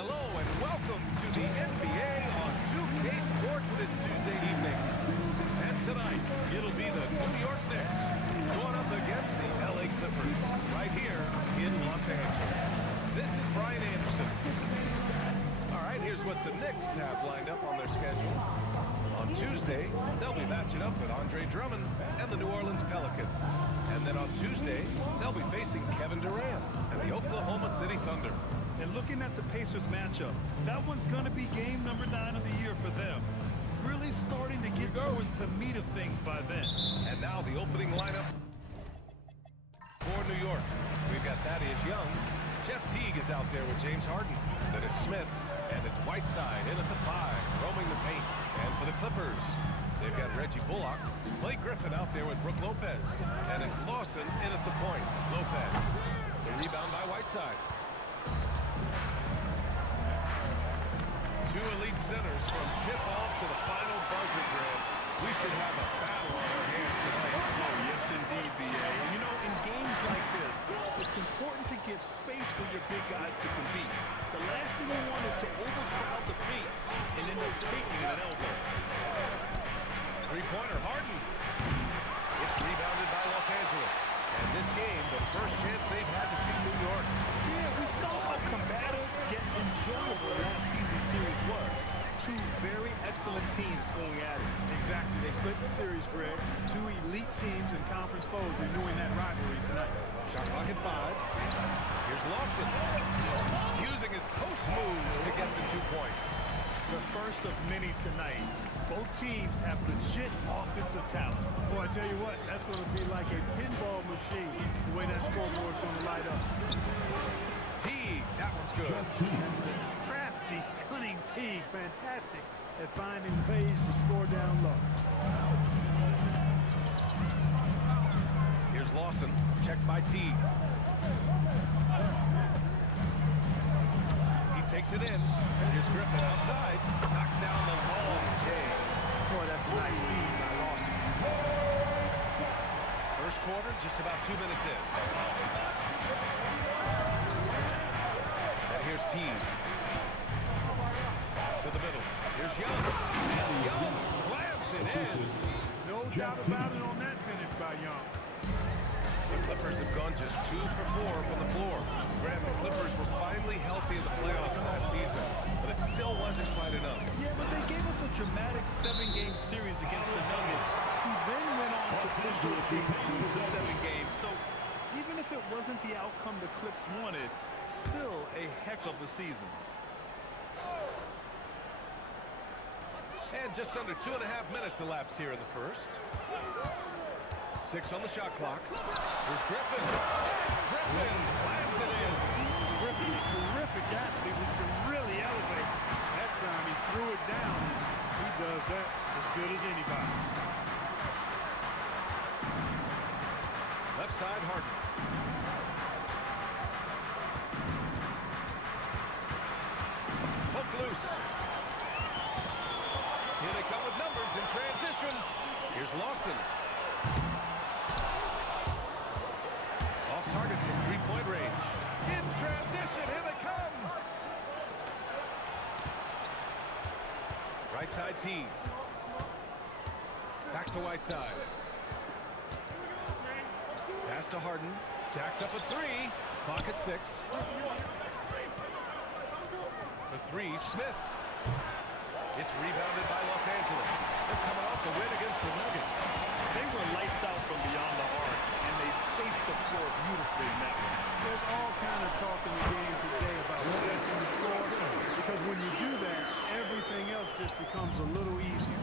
Hello and welcome to the NBA on 2K Sports this Tuesday evening. And tonight, it'll be the New York Knicks going up against the LA Clippers right here in Los Angeles. This is Brian Anderson. All right, here's what the Knicks have lined up on their schedule. On Tuesday, they'll be matching up with Andre Drummond and the New Orleans Pelicans. And then on Tuesday, they'll be facing Kevin Durant and the Oklahoma City Thunder. And looking at the Pacers matchup, that one's going to be game number 9 of the year for them. Really starting to get towards the meat of things by then. And now the opening lineup for New York. We've got Thaddeus Young. Jeff Teague is out there with James Harden. Then it's Smith, and it's Whiteside in at the 5, roaming the paint. And for the Clippers, they've got Reggie Bullock. Blake Griffin out there with Brook Lopez. And it's Lawson in at the point. Lopez. The rebound by Whiteside. Two elite centers from tip-off to the final buzzer grab. We should have a battle on our hands tonight. Oh, yes, indeed, B.A. You know, in games like this, it's important to give space for your big guys to compete. The last thing you want is to overcrowd the paint and end up taking an elbow. Three-pointer, Harden. It's rebounded by Los Angeles. And this game, the first chance they've had to see New York. Yeah, we saw how combative yet enjoyable last season's series was. Two very excellent teams going at it. Exactly. They split the series, Greg. Two elite teams and conference foes renewing that rivalry tonight. Shot clock at 5. Here's Lawson. Using his post moves to get the 2 points. The first of many tonight. Both teams have legit offensive talent. Boy, I tell you what, that's going to be like a pinball machine, the way that scoreboard's going to light up. Teague, that one's good. And the crafty, cunning Teague, fantastic at finding ways to score down low. Here's Lawson, checked by Teague. He takes it in, and here's Griffin outside, knocks down the long J. Boy, that's a nice feed by Lawson. First quarter, just about 2 minutes in. And here's Teague. To the middle. Here's Young. And Young slams it in. No doubt about it on that finish by Young. The Clippers have gone just 2 for 4 from the floor. Grant, the Clippers were finally healthy in the playoffs last season, but it still wasn't quite enough. Yeah, but they gave us a dramatic 7-game series against the Nuggets, who then went on to push the OKC to 7 games. So even if it wasn't the outcome the Clips wanted, still a heck of a season. And just under 2.5 minutes elapsed here in the first. 6 on the shot clock. Here's Griffin. Griffin slams it in. Griffin, a terrific athlete who can really elevate. That time he threw it down. He does that as good as anybody. Left side, Harden. Hook loose. Here they come with numbers in transition. Here's Lawson. Off target from 3-point range. In transition, here they come. Right side T. Back to Whiteside. Pass to Harden. Jacks up a 3. Clock at 6. For 3, Smith. It's rebounded by Los Angeles. They're coming off the win against the Nuggets. They were lights out from beyond the arc, and they spaced the floor beautifully in that one. There's all kind of talk in the game today about stretching the floor, because when you do that, everything else just becomes a little easier.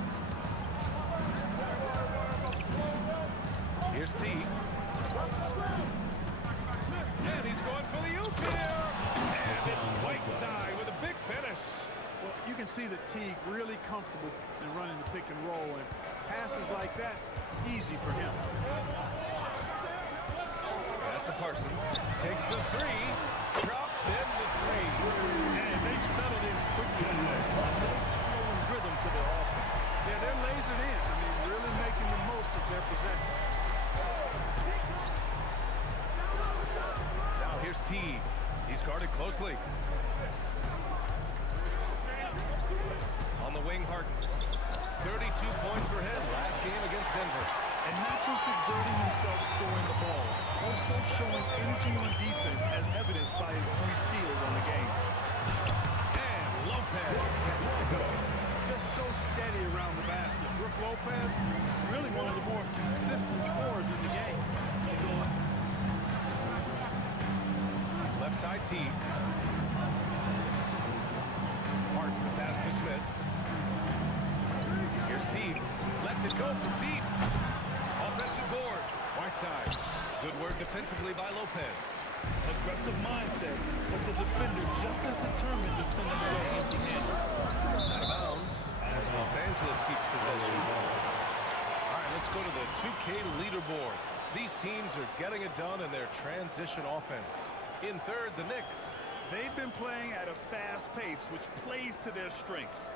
Here's T. And he's going for the oop here. And it's Whiteside with a big finish. Well, you can see that Teague really comfortable in running the pick and roll, and passes like that, easy for him. Pass to Parsons. Takes the 3. Drops in the 3. And they've settled in quickly today. A nice flowing rhythm to their offense. Yeah, they're lasered in. I mean, really making the most of their possession. Now here's Teague. He's guarded closely. On the wing, Harden. 32 points for him last game against Denver. And not just exerting himself scoring the ball, also showing energy on defense as evidenced by his 3 steals on the game. And Lopez gets it to go. Just so steady around the basket. Brook Lopez, really one of the more consistent scorers in the game. Left side T. Harden, the pass to Smith. Here's T. Lets it go from deep. Offensive board. Whiteside. Good work defensively by Lopez. Aggressive mindset, but the defender just as determined to send him away empty-handed. Out of bounds as Los Angeles keeps possession. All right, let's go to the 2K leaderboard. These teams are getting it done in their transition offense. In third, the Knicks. They've been playing at a fast pace, which plays to their strengths.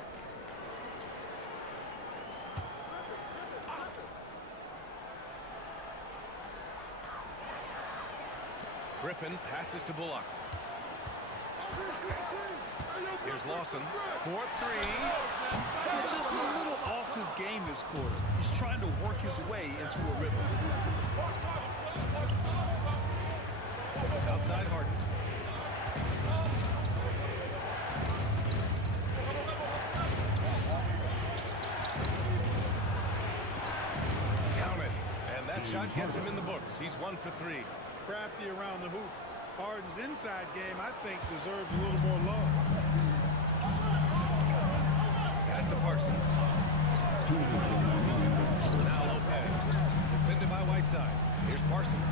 Griffin passes to Bullock. Here's Lawson. 4-3. Just a little off his game this quarter. He's trying to work his way into a rhythm. Outside Harden. Count it. And that shot gets him in the books. He's 1 for 3. Crafty around the hoop. Harden's inside game, I think, deserves a little more love. Pass to Parsons. Now Lopez. Defended by Whiteside. Here's Parsons.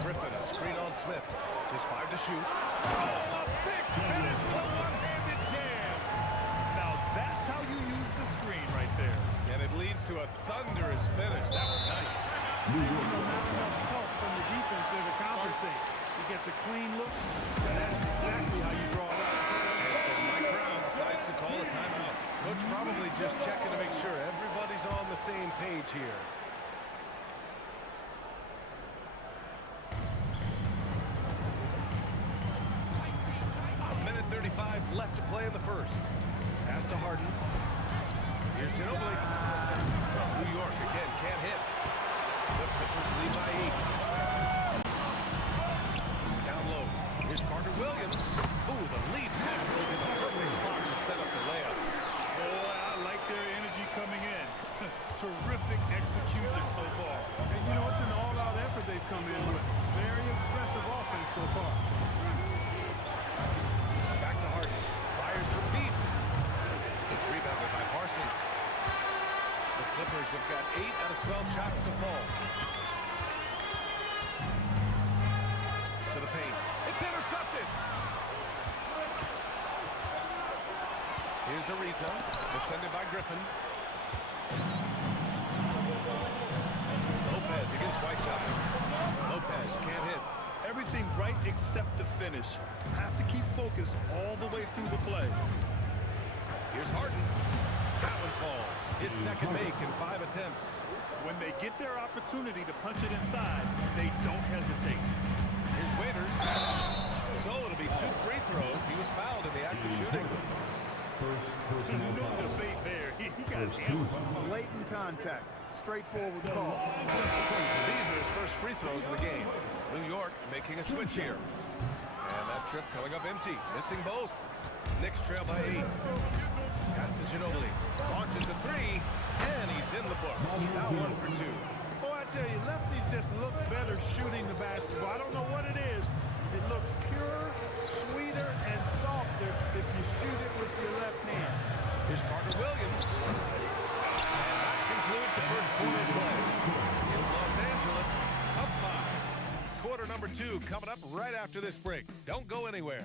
Griffin, a screen on Smith. Just 5 to shoot. Oh, a big finish with a one-handed jam. Now that's how you use the screen right there. And it leads to a thunderous finish. That was nice. Not enough help from the defense there to compensate. He gets a clean look, and that's exactly how you draw it up. And so Mike Brown decides to call a timeout. Coach probably just checking to make sure everybody's on the same page here. A minute 35 left to play in the first. Pass to Harden. Here's Ginobili. New York again can't hit. The Clippers lead by 8. Down low. Here's Carter Williams. Ooh, the lead pass is in the perfect spot to set up the layup. Boy, I like their energy coming in. Terrific execution so far. And you know, it's an all-out effort they've come in with. Very impressive offense so far. Back to Harden. Fires from deep. It's rebounded by Parsons. The Clippers have got 8 out of 12 shots to fall. To the paint. It's intercepted. Here's Ariza. Defended by Griffin. Lopez against Whiteside. Lopez can't hit. Everything right except the finish. Have to keep focused all the way through the play. Here's Harden. That one falls. His second make in 5 attempts. When they get their opportunity to punch it inside, they don't hesitate. Here's Waiters. So it'll be 2 free throws. He was fouled in the act of shooting. There's no debate there. He got hammered. Blatant contact. Straightforward call. These are his first free throws of the game. New York making a switch here. And that trip coming up empty. Missing both. Knicks trail by 8. Pass to Ginobili. Launches a 3. And he's in the books. Now 1 for 2. Boy, I tell you, lefties just look better shooting the basketball. I don't know what it is. It looks purer, sweeter, and softer if you shoot it with your left hand. Here's Carter Williams. And that concludes the first quarter of play. It's Los Angeles up 5. Quarter number 2 coming up right after this break. Don't go anywhere.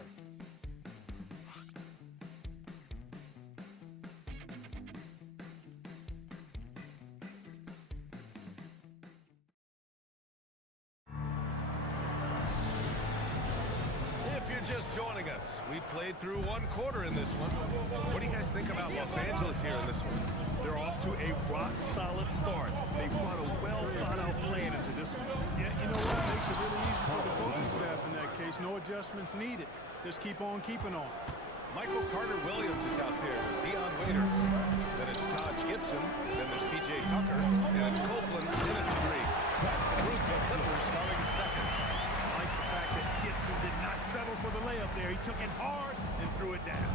Just joining us. We played through 1 quarter in this one. What do you guys think about Los Angeles here in this one? They're off to a rock-solid start. They brought a well-thought-out plan into this one. Yeah, you know what? Makes it really easy for the coaching staff in that case. No adjustments needed. Just keep on keeping on. Michael Carter-Williams is out there with Dion Waiters. Then it's Taj Gibson. Then there's P.J. Tucker. And it's Copeland in at the 3. That's the group of Clippers starting at second. I like the fact that Gibson did not settle for the layup there. He took it hard and threw it down.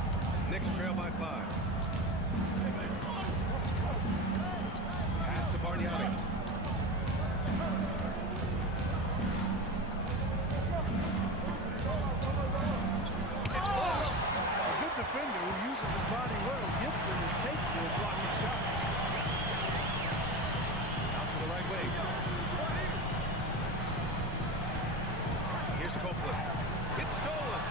Knicks trail by 5. Pass to Bargnani. It's blocked. A good defender who uses his body well. Gibson is capable of blocking shots. Out to the right wing. Here's Copeland. It's stolen.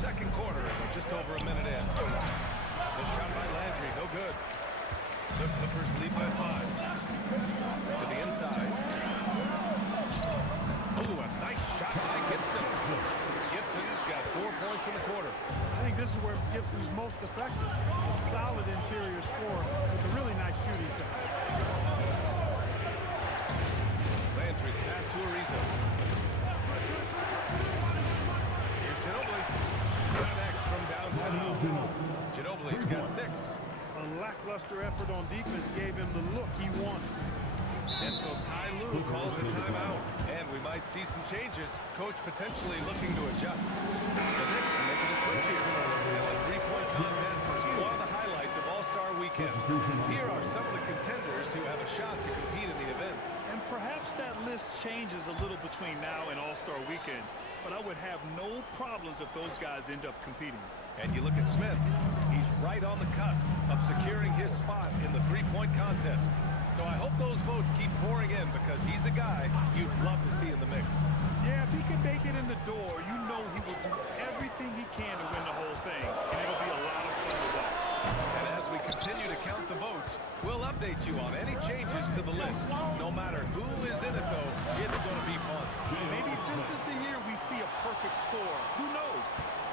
Second quarter, just over a minute in. The shot by Landry, no good. The Clippers lead by 5. To the inside. Oh, a nice shot by Gibson. Gibson's got 4 points in the quarter. I think this is where Gibson's most effective. A solid interior scorer with a really nice shooting touch. Landry pass to Ariza. Here's Ginobili. Connects from downtown. Ginobili's got 6. A lackluster effort on defense gave him the look he wanted. And so Ty Lue calls a timeout. And we might see some changes. Coach potentially looking to adjust. The Knicks making a switch here. And the three-point contest is one of the highlights of All-Star Weekend. Here are some of the contenders who have a shot to compete in the event. And perhaps that list changes a little between now and All-Star Weekend, but I would have no problems if those guys end up competing. And you look at Smith. He's right on the cusp of securing his spot in the three-point contest. So I hope those votes keep pouring in because he's a guy you'd love to see in the mix. Yeah, if he can make it in the door, you know he will do everything he can to win the whole thing, and it'll be a lot of fun to watch. And as we continue to count the votes, we'll update you on any changes to the list. No matter who is in it, though, it's going to be fun. Maybe this is the year we see a perfect score. Who knows?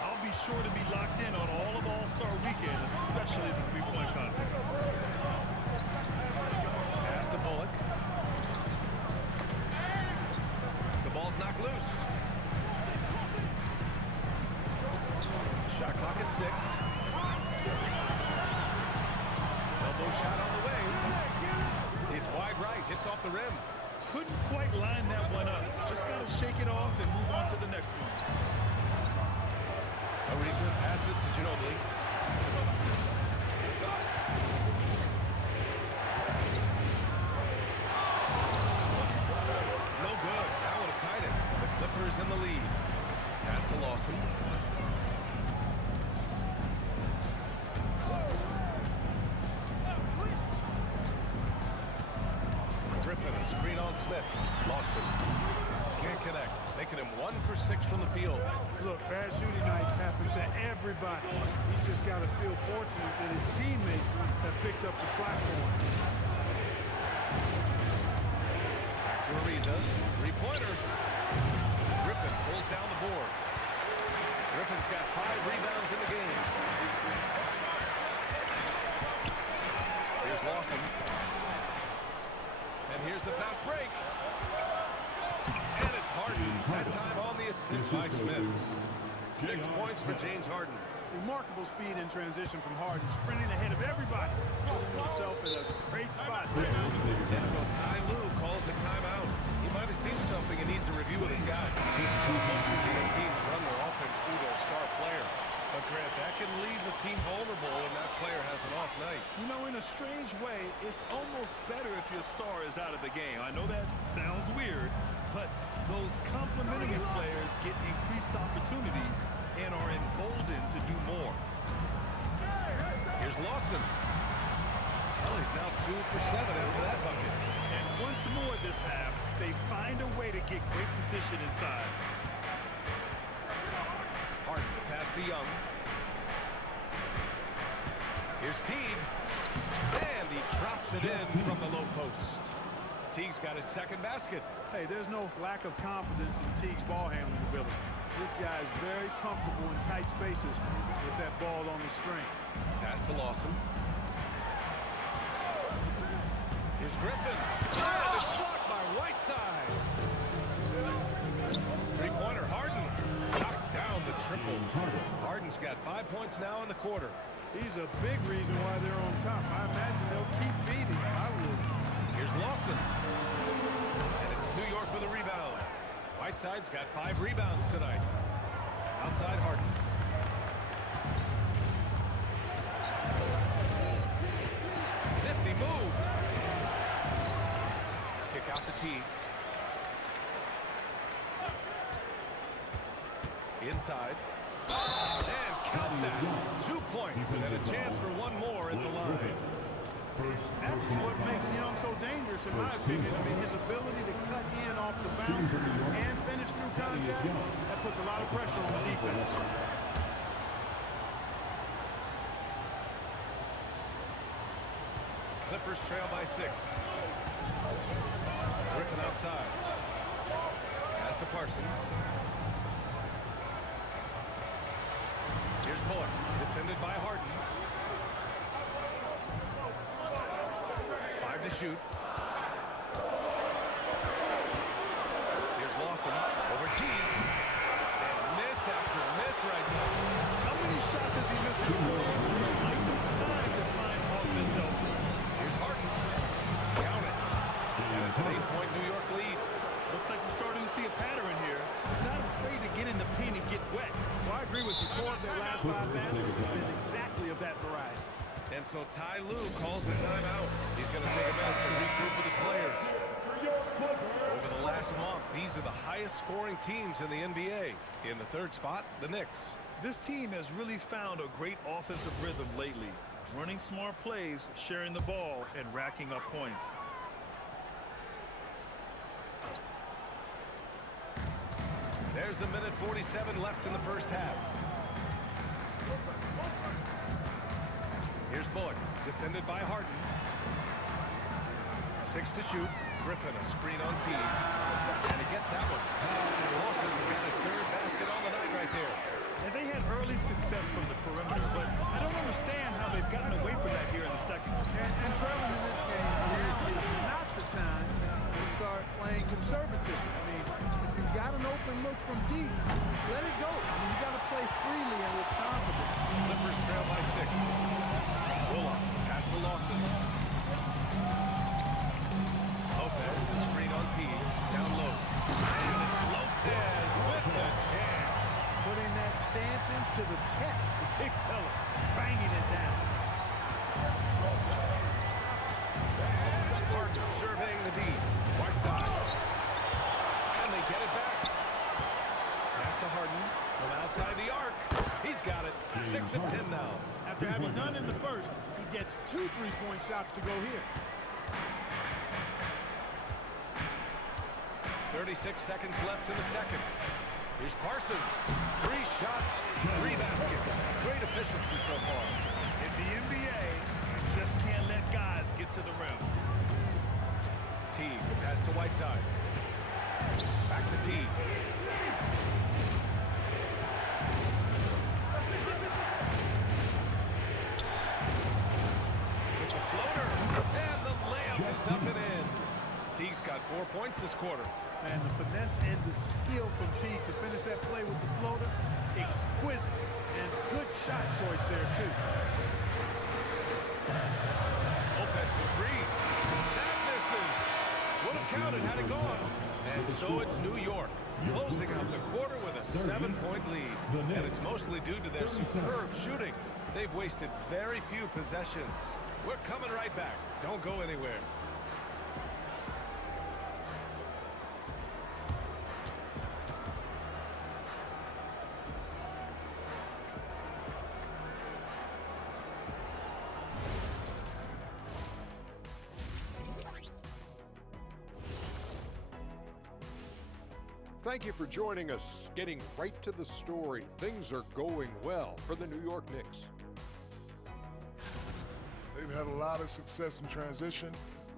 I'll be sure to be locked in on all of All-Star Weekend, especially the three-point contest. Pass to Bullock. The ball's knocked loose. Shot clock at 6. Elbow shot on the way. It's wide right. Hits off the rim. Couldn't quite line that one up. Just got to shake it off and move on to the next one. Ariza passes to Ginobili. No good. That would have tied it. The Clippers in the lead. Pass to Lawson. Griffin, a screen on Smith. Lawson can't connect, making him 1 for 6 from the field. Look, bad shooting nights happen to everybody. He's just got to feel fortunate that his teammates have picked up the slack for him. Back to Ariza. Three-pointer. Griffin pulls down the board. Griffin's got 5 rebounds in the game. Here's Lawson. And here's the fast break. And it's Harden. That time on the assist by Smith. 6 points for James Harden. Remarkable speed in transition from Harden, sprinting ahead of everybody. Putting himself in a great spot there. And so Ty Lue calls a timeout. He might have seen something and needs to review with his guys. Most NBA teams run their offense through their star player. But Grant, that can leave a team vulnerable when that player has an off night. You know, in a strange way, it's almost better if your star is out of the game. I know that sounds weird, but those complementary players get increased opportunities and are emboldened to do more. Here's Lawson. Well, he's now 2 for 7 after that bucket. And once more this half, they find a way to get great position inside. Harden, pass to Young. Here's Teague. And he drops it in from the low post. Teague's got his second basket. Hey, there's no lack of confidence in Teague's ball handling ability. This guy is very comfortable in tight spaces with that ball on the string. Pass to Lawson. Here's Griffin. And it's blocked by Whiteside. Three-pointer, Harden knocks down the triple. Harden's got 5 points now in the quarter. He's a big reason why they're on top. I imagine they'll keep feeding. I would. Here's Lawson. And it's New York with a rebound. Whiteside's got 5 rebounds tonight. Outside Harden. Nifty move. Kick out to T. Inside. And count that. 2 points and a chance for one more at the line. That's what makes Young so dangerous, in my opinion. I mean, his ability to cut in off the bounce and finish through contact, that puts a lot of pressure on the defense. Clippers trail by 6. Griffin outside. Pass to Parsons. Here's Miller, defended by Harden. 5 to shoot. Here's Lawson over T. And miss after miss right now. How many shots has he missed this quarter? Like the time to find offense elsewhere. Here's Harden. Count it. And it's an 8-point New York lead. Looks like we're starting to see a pattern here. Not afraid to get in the paint and get wet. Well, I agree with you. 4 of their last 5 baskets have been exactly of that variety. And so Ty Lue calls the timeout. He's going to take a minute to regroup with his players. Over the last month, these are the highest scoring teams in the NBA. In the 3rd spot, the Knicks. This team has really found a great offensive rhythm lately. Running smart plays, sharing the ball, and racking up points. There's a minute 47 left in the first half. Here's Bullock, defended by Harden. 6 to shoot. Griffin, a screen on T. And he gets that one. Lawson's got his 3rd basket on the night right there. And they had early success from the perimeter, but I don't understand how they've gotten away from that here in the second. And trailing in this game, now is not the time to start playing conservative. I mean, if you've got an open look from deep, let it go. I mean, you got to play freely and with confidence. Clippers trail by 6. Bullock, pass to Lawson. Lopez, a screen on T. Down low. And it's Lopez with the jam. Putting that Stanton to the test. The big fella banging it down. Harden surveying the D. Whiteside. And they get it back. Pass to Harden from outside the arc. He's got it. 6 of 10 now. After having none in the first, he gets 2 3-point shots to go here. 36 seconds left in the second. Here's Parsons. 3 shots, 3 baskets. Great efficiency so far. In the NBA, you just can't let guys get to the rim. T, pass to Whiteside. Back to T. With the floater. And the layup is up and in. T's got 4 points this quarter. And the finesse and the skill from T to finish that play with the floater, exquisite. And good shot choice there, too. Lopez for 3. That misses. Would have counted had it gone. And so it's New York, closing out the quarter with a 7-point lead. And it's mostly due to their superb shooting. They've wasted very few possessions. We're coming right back. Don't go anywhere. Thank you for joining us. Getting right to the story. Things are going well for the New York Knicks. They've had a lot of success in transition,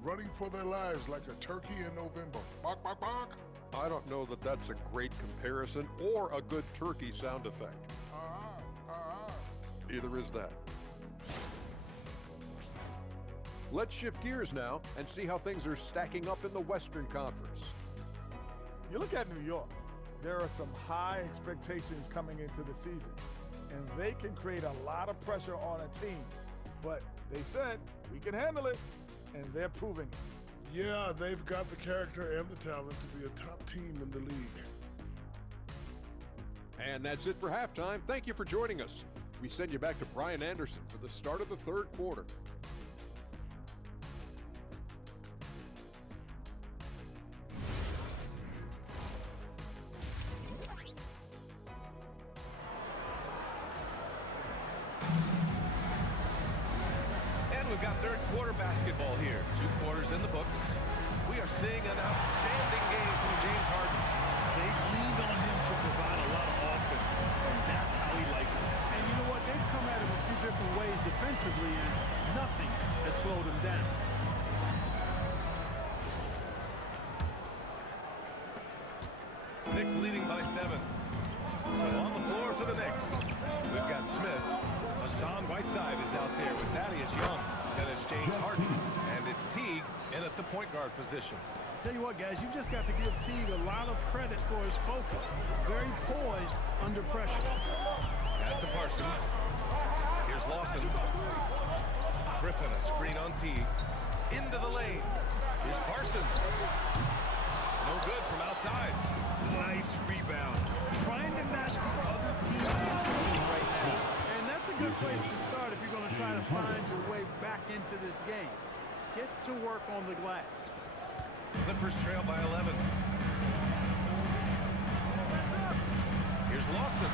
running for their lives like a turkey in November. Bark, bark, bark. I don't know that that's a great comparison or a good turkey sound effect. Either is that. Let's shift gears now and see how things are stacking up in the Western Conference. You look at New York. there are some high expectations coming into the season, and they can create a lot of pressure on a team. But they said, we can handle it, and they're proving it. Yeah, they've got the character and the talent to be a top team in the league. And that's it for halftime. Thank you for joining us. We send you back to Brian Anderson for the start of the third quarter. And we've got third quarter basketball here. 2 quarters in the books. We are seeing an outstanding game from James Harden. They've leaned on him to provide a lot of offense, and that's how he likes it. And you know what? They've come at him a few different ways defensively, and nothing has slowed him down. Knicks leading by 7. So on the floor for the Knicks, we've got Smith. Hassan Whiteside is out there with Thaddeus Young. Then it's James Harden. And it's Teague in at the point guard position. Tell you what, guys, you've just got to give Teague a lot of credit for his focus. Very poised under pressure. Pass to Parsons. Here's Lawson. Griffin, a screen on Teague. Into the lane. Here's Parsons. No good from outside. Nice rebound. Trying to match the other team's intensity right now. And that's a good place to start if you're going to try to find your way back into this game. Get to work on the glass. Clippers trail by 11. Here's Lawson.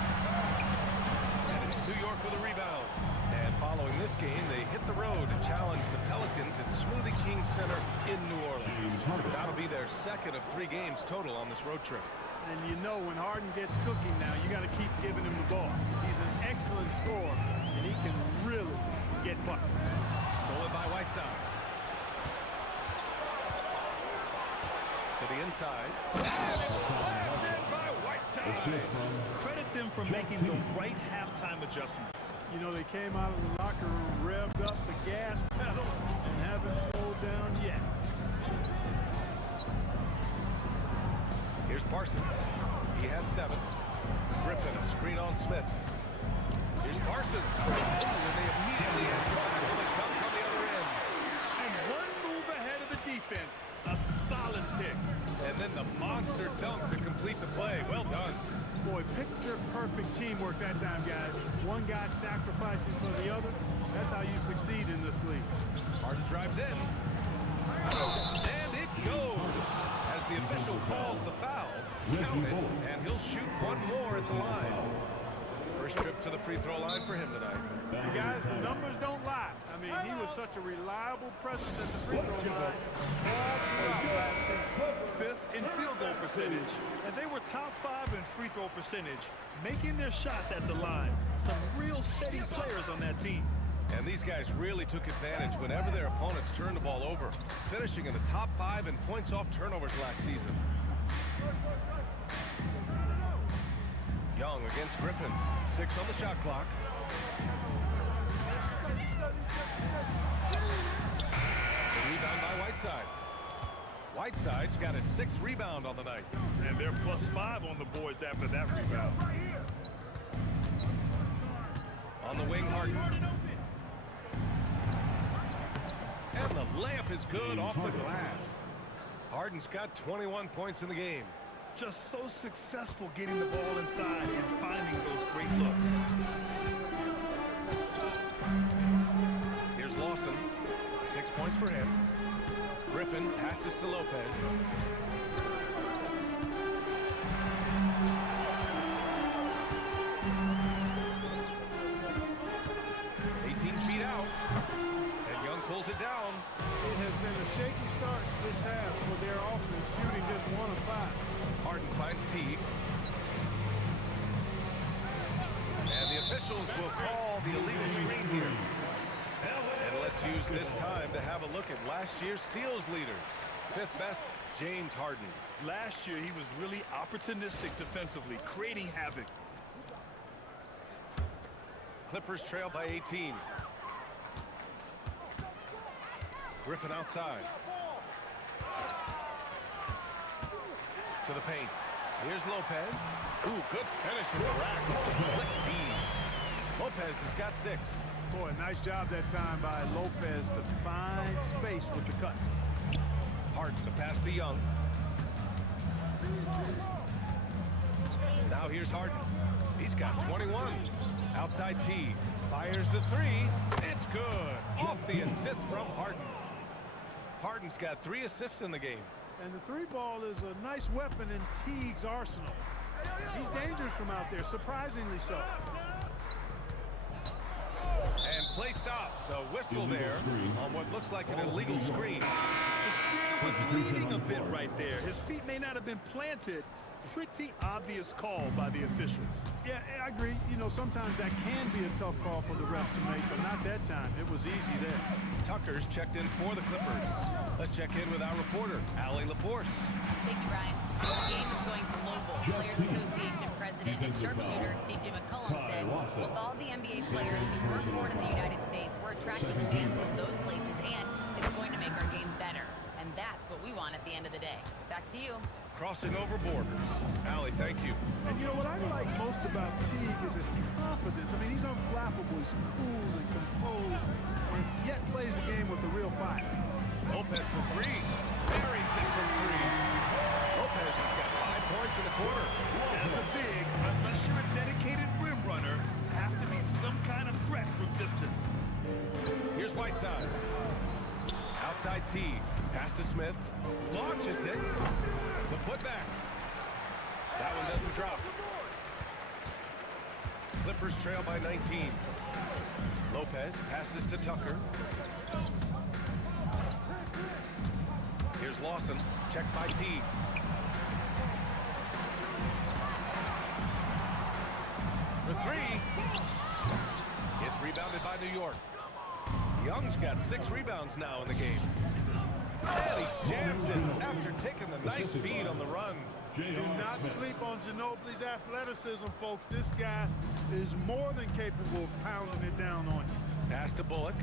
And it's New York with a rebound. And following this game, they hit the road to challenge the Pelicans at Smoothie King Center in New Orleans. That'll be their second of 3 games total on this road trip. And you know when Harden gets cooking now, you got to keep giving him the ball. He's an excellent scorer, and he can really get buckets. Stolen by Whiteside. To the inside. And it's slammed in by Whiteside. Credit them for making the right halftime adjustments. You know, they came out of the locker room, revved up the gas pedal, and haven't slowed down yet. Here's Parsons. He has 7. Griffin, a screen on Smith. Here's Parsons. Oh, and they immediately answer back with a dunk on the other end. And one move ahead of the defense. A solid pick. And then the monster dunk to complete the play. Well done. Boy, picture-perfect teamwork that time, guys. One guy sacrificing for the other. That's how you succeed in this league. Harden drives in. And it goes. As the official calls the foul, count it, and he'll shoot one more at the line. First trip to the free throw line for him tonight. And guys, the numbers don't lie. I mean, he was such a reliable presence at the free throw line all throughout last season. 5th in field goal percentage. And they were top 5 in free throw percentage, making their shots at the line. Some real steady players on that team. And these guys really took advantage whenever their opponents turned the ball over, finishing in the top 5 in points off turnovers last season. Young against Griffin. 6 on the shot clock. The rebound by Whiteside. Whiteside's got his 6th rebound on the night. And they're +5 on the boards after that rebound. On the wing, Harden. And the layup is good off the glass. Harden's got 21 points in the game. Just so successful getting the ball inside and finding those great looks. Here's Lawson. 6 points for him. Griffin passes to Lopez. Pulls it down. It has been a shaky start this half for their offense, shooting just 1 of 5. Harden finds Teague. And the officials will call the illegal screen here. And let's use this time to have a look at last year's steals leaders. 5th best, James Harden. Last year, he was really opportunistic defensively, creating havoc. Clippers trail by 18. Griffin outside. To the paint. Here's Lopez. Ooh, good finish in the rack with the slick feed. Lopez has got 6. Boy, nice job that time by Lopez to find space with the cut. Harden, the pass to Young. Now here's Harden. He's got 21. Outside T. Fires the 3. It's good. Off the assist from Harden. Harden's got 3 assists in the game. And the 3 ball is a nice weapon in Teague's arsenal. He's dangerous from out there, surprisingly so. And play stops. A whistle there on what looks like an illegal screen. The screen was leaning a bit right there. His feet may not have been planted. Pretty obvious call by the officials. Yeah, I agree. You know, sometimes that can be a tough call for the ref to make, but not that time. It was easy there. Tucker's checked in for the Clippers. Let's check in with our reporter, Allie LaForce. Thank you, Ryan. The game is going global. Players Association President and sharpshooter C.J. McCollum said, with all the NBA players who are born in the United States, we're attracting fans from those places, and it's going to make our game better. And that's what we want at the end of the day. Back to you. Crossing over borders. Allie, thank you. And you know what I like most about Teague is his confidence. I mean, he's unflappable. He's cool and composed, and yet plays the game with a real fire. Lopez for 3. Buries it from 3. Lopez has got 5 points in the quarter. As a big, unless you're a dedicated rim runner, have to be some kind of threat from distance. Here's Whiteside. Outside T. Pass to Smith. Launches it. The putback. That one doesn't drop. Clippers trail by 19. Lopez passes to Tucker. Here's Lawson. Checked by T. For 3. It's rebounded by New York. Young's got 6 rebounds now in the game. And he jams it after taking the nice feed on the run. Do not sleep on Ginobili's athleticism, folks. This guy is more than capable of pounding it down on you. Pass to Bullock.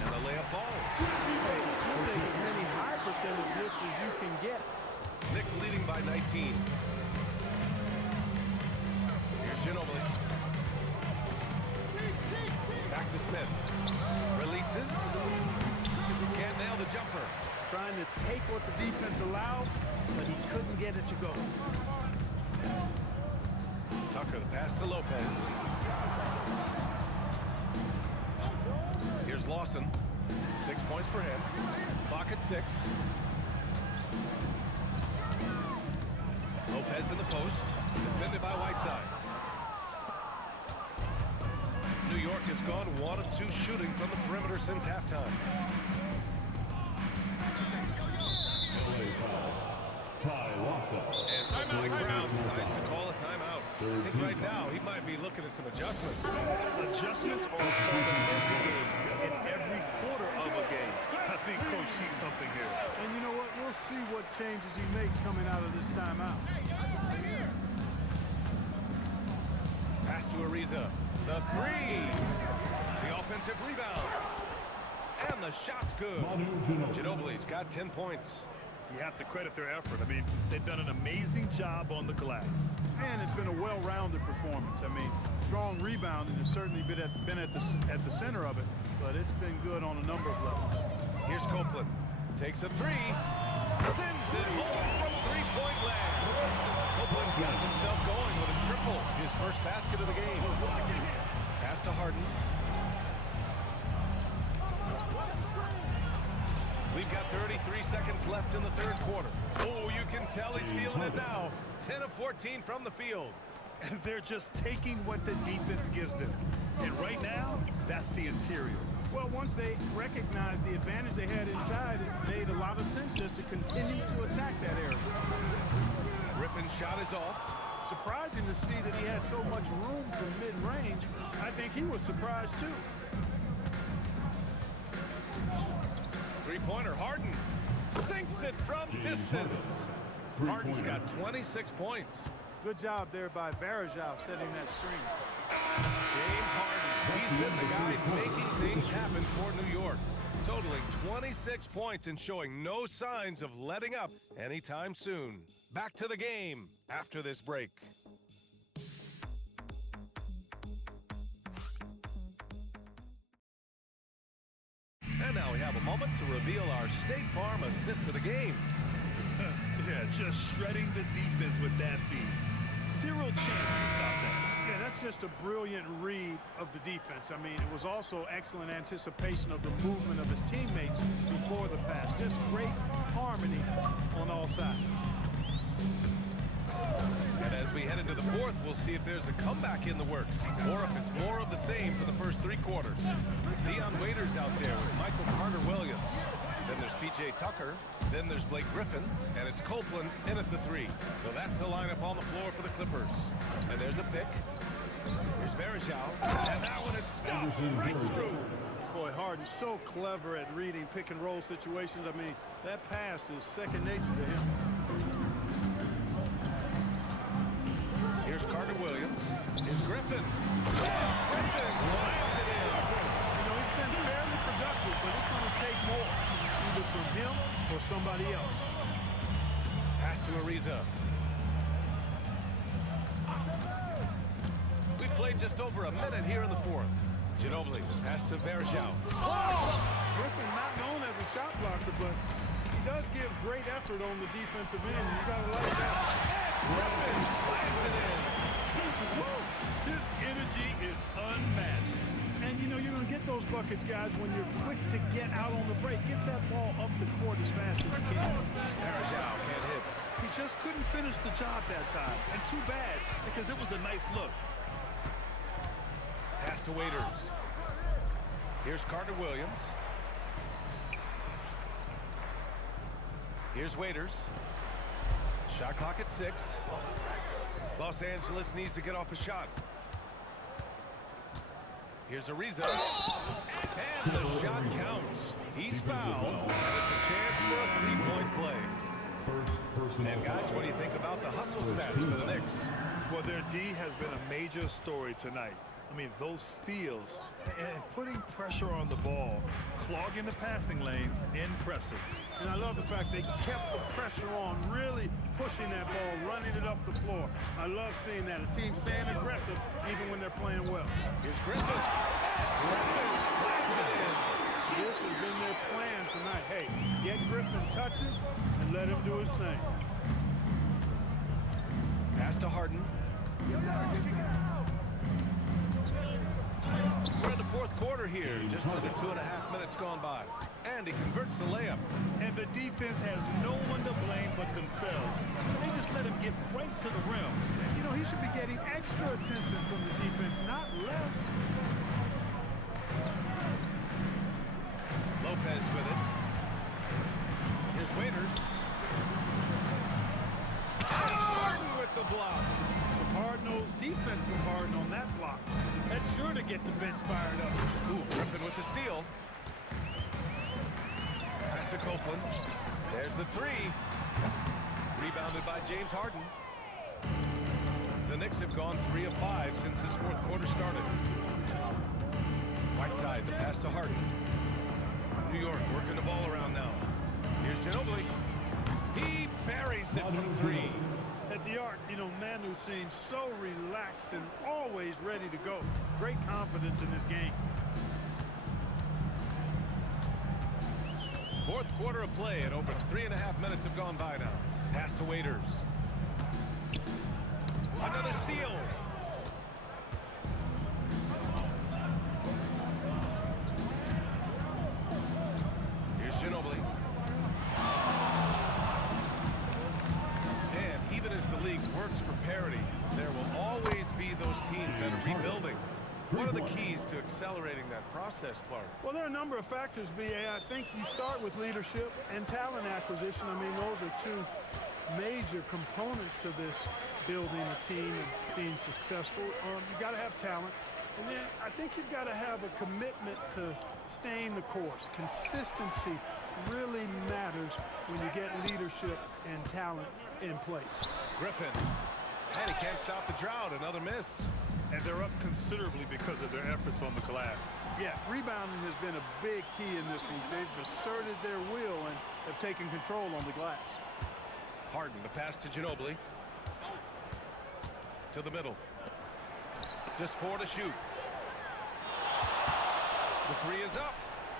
And the layup falls. Hey, you'll take as many high percentage hits as you can get. Knicks leading by 19. Here's Ginobili. Back to Smith. Releases. Can't nail the jumper. Trying to take what the defense allows, but he couldn't get it to go. Tucker, the pass to Lopez. Here's Lawson. 6 points for him. Clock at 6. Lopez in the post. Defended by Whiteside. New York has gone 1 of 2 shooting from the perimeter since halftime. And so Mike Brown decides to call a timeout. I think right now he might be looking at some adjustments. Adjustments are a part of every game. In every quarter of a game, I think Coach sees something here. And you know what? We'll see what changes he makes coming out of this timeout. Pass to Ariza. The 3. The offensive rebound. And the shot's good. Ginobili's got 10 points. You have to credit their effort. I mean, they've done an amazing job on the glass. And it's been a well-rounded performance. I mean, strong rebounding has certainly been at the center of it, but it's been good on a number of levels. Here's Copeland. Takes a 3. Sends it home from 3-point land. Copeland's got himself going with a triple. His first basket of the game. Pass to Harden. We've got 33 seconds left in the third quarter. Oh, you can tell he's feeling it now. 10 of 14 from the field. And they're just taking what the defense gives them. And right now, that's the interior. Well, once they recognized the advantage they had inside, it made a lot of sense just to continue to attack that area. Griffin's shot is off. Surprising to see that he had so much room from mid-range. I think he was surprised too. Three-pointer, Harden sinks it from distance. Harden's got 26 points. Good job there by Varejao setting that screen. James Harden, he's He's been the guy making things happen for New York, totaling 26 points and showing no signs of letting up anytime soon. Back to the game after this break. And now we have a moment to reveal our State Farm assist of the game. Yeah, just shredding the defense with that feed. Zero chance to stop that. Yeah, that's just a brilliant read of the defense. I mean, it was also excellent anticipation of the movement of his teammates before the pass. Just great harmony on all sides. And as we head into the fourth, we'll see if there's a comeback in the works, or if it's more of the same for the first 3 quarters. Dion Waiters out there with Michael Carter-Williams. Then there's P.J. Tucker. Then there's Blake Griffin. And it's Copeland in at the 3. So that's the lineup on the floor for the Clippers. And there's a pick. Here's Verjao. And that one is stuffed right through. Boy, Harden's so clever at reading pick-and-roll situations. I mean, that pass is second nature to him. Here's Carter-Williams. Here's Griffin. Griffin slams it in. You know, he's been fairly productive, but it's going to take more, either from him or somebody else. Pass to Ariza. We've played just over a minute here in the fourth. Ginobili, pass to Verjao. Griffin not known as a shot blocker, but he does give great effort on the defensive end. You got to like that. Griffin slams it in. His energy is unmatched. And, you know, you're going to get those buckets, guys, when you're quick to get out on the break. Get that ball up the court as fast as you can. Verjao can't hit. He just couldn't finish the job that time. And too bad, because it was a nice look. Pass to Waiters. Here's Carter-Williams. Here's Waiters. Shot clock at 6. Los Angeles needs to get off a shot. Here's Ariza. And the shot counts. He's fouled. And it's a chance for a 3-point play. And guys, what do you think about the hustle stats for the Knicks? Well, their D has been a major story tonight. I mean, those steals and putting pressure on the ball, clogging the passing lanes, impressive. And I love the fact they kept the pressure on, really pushing that ball, running it up the floor. I love seeing that. A team staying aggressive even when they're playing well. Here's Griffin. Griffin slams it in. This has been their plan tonight. Hey, get Griffin touches and let him do his thing. Pass to Harden. We're in the fourth quarter here, just under 2.5 minutes gone by. And he converts the layup. And the defense has no one to blame but themselves. They just let him get right to the rim. You know, he should be getting extra attention from the defense, not less. Lopez with it. Here's Waiters. Harden with the block. Hard-nosed defense from Harden on that block. That's sure to get the bench fired up. Ooh, Griffin with the steal. Pass to Copeland. There's the 3. Rebounded by James Harden. The Knicks have gone 3 of 5 since this fourth quarter started. Whiteside, the pass to Harden. New York working the ball around now. Here's Ginobili. He buries it from 3. At the arc, you know, Manu seems so relaxed and always ready to go. Great confidence in this game. Fourth quarter of play, and over 3.5 minutes have gone by now. Pass to Waiters. Another steal. Here's Ginobili. And even as the league works for parity, there will always be those teams that are rebuilding. What are the keys to accelerating that process, Clark? Well, there are a number of factors, B.A. I think you start with leadership and talent acquisition. I mean, those are two major components to this building a team and being successful. You got to have talent. And then I think you've got to have a commitment to staying the course. Consistency really matters when you get leadership and talent in place. Griffin. And he can't stop the drought. Another miss. And they're up considerably because of their efforts on the glass. Yeah, rebounding has been a big key in this one. They've asserted their will and have taken control on the glass. Harden, the pass to Ginobili. To the middle. Just 4 to shoot. The 3 is up.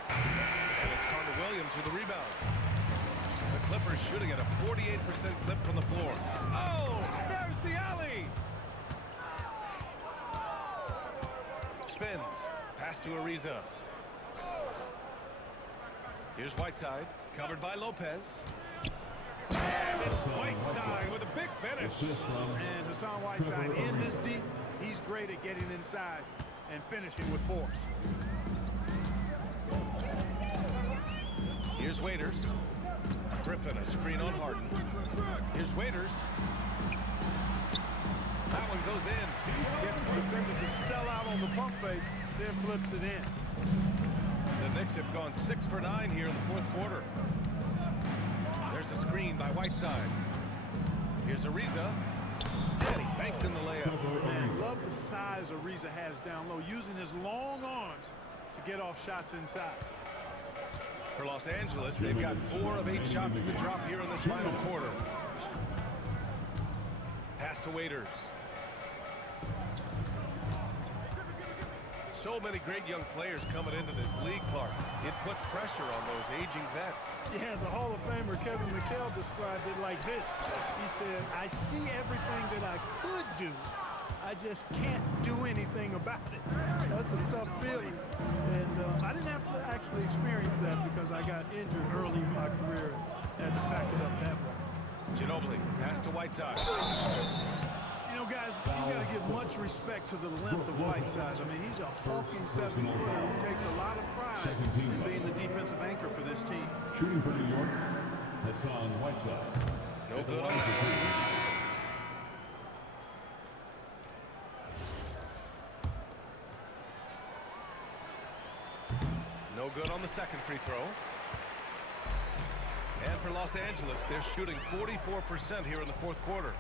And it's Carter Williams with the rebound. The Clippers shooting at a 48% clip from the floor. Oh, there's the alley. Spins. Pass to Ariza. Here's Whiteside. Covered by Lopez. And it's Whiteside with a big finish. And Hassan Whiteside in this deep, he's great at getting inside and finishing with force. Here's Waiters. Griffin, a screen on Harden. Here's Waiters. That one goes in. Gets the defender to sell out on the pump fake, then flips it in. The Knicks have gone 6 for 9 here in the fourth quarter. There's a screen by Whiteside. Here's Ariza. And he banks in the layup. Man, love the size Ariza has down low, using his long arms to get off shots inside. For Los Angeles, they've got 4 of 8 shots to drop here in this final quarter. Pass to Waiters. So many great young players coming into this league, Clark. It puts pressure on those aging vets. Yeah, the Hall of Famer Kevin McHale described it like this. He said, I see everything that I could do. I just can't do anything about it. That's a tough feeling. And I didn't have to actually experience that because I got injured early in my career and had to pack it up that way. Ginobili, pass to Whiteside. You know, guys, you got to give much respect to the length of Whiteside. I mean, he's a hulking 7-footer who takes a lot of pride in being the defensive anchor for this team. Shooting for New York, Hassan Whiteside. No good on that. No good on the second free throw. And for Los Angeles, they're shooting 44% here in the fourth quarter.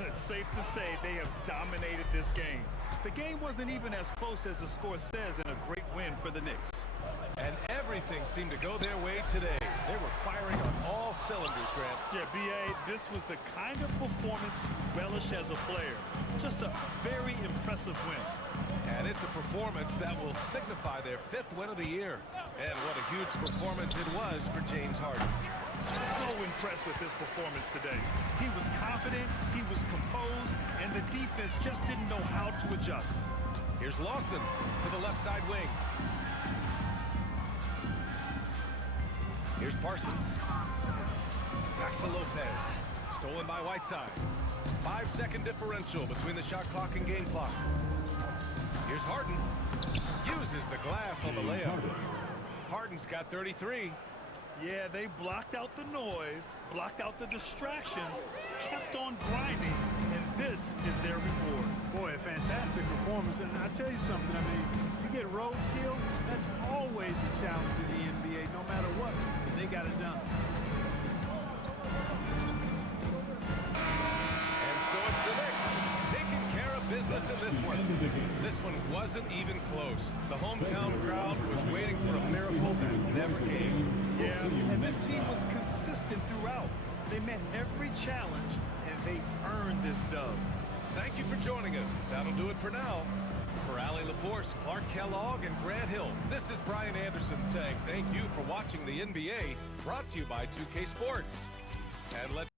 It's safe to say they have dominated this game. The game wasn't even as close as the score says, and a great win for the Knicks. And everything seemed to go their way today. They were firing on all cylinders, Grant. Yeah, B.A., this was the kind of performance you relish as a player. Just a very impressive win. And it's a performance that will signify their 5th win of the year. And what a huge performance it was for James Harden. So impressed with his performance today. He was confident, he was composed, and the defense just didn't know how to adjust. Here's Lawson to the left side wing. Here's Parsons. Back to Lopez. Stolen by Whiteside. 5-second differential between the shot clock and game clock. Here's Harden. Uses the glass on the layup. Harden's got 33. Yeah, they blocked out the noise, blocked out the distractions, kept on grinding, and this is their reward. Boy, a fantastic performance. And I tell you something, I mean, you get roadkill, that's always a challenge in the NBA, no matter what. They got it done. And so it's the Knicks taking care of business in this one. This one wasn't even close. The hometown crowd was waiting for a miracle that never came. Yeah, and this team was consistent throughout. They met every challenge, and they earned this dub. Thank you for joining us. That'll do it for now. For Allie LaForce, Clark Kellogg, and Grant Hill, this is Brian Anderson saying thank you for watching the NBA, brought to you by 2K Sports. And let's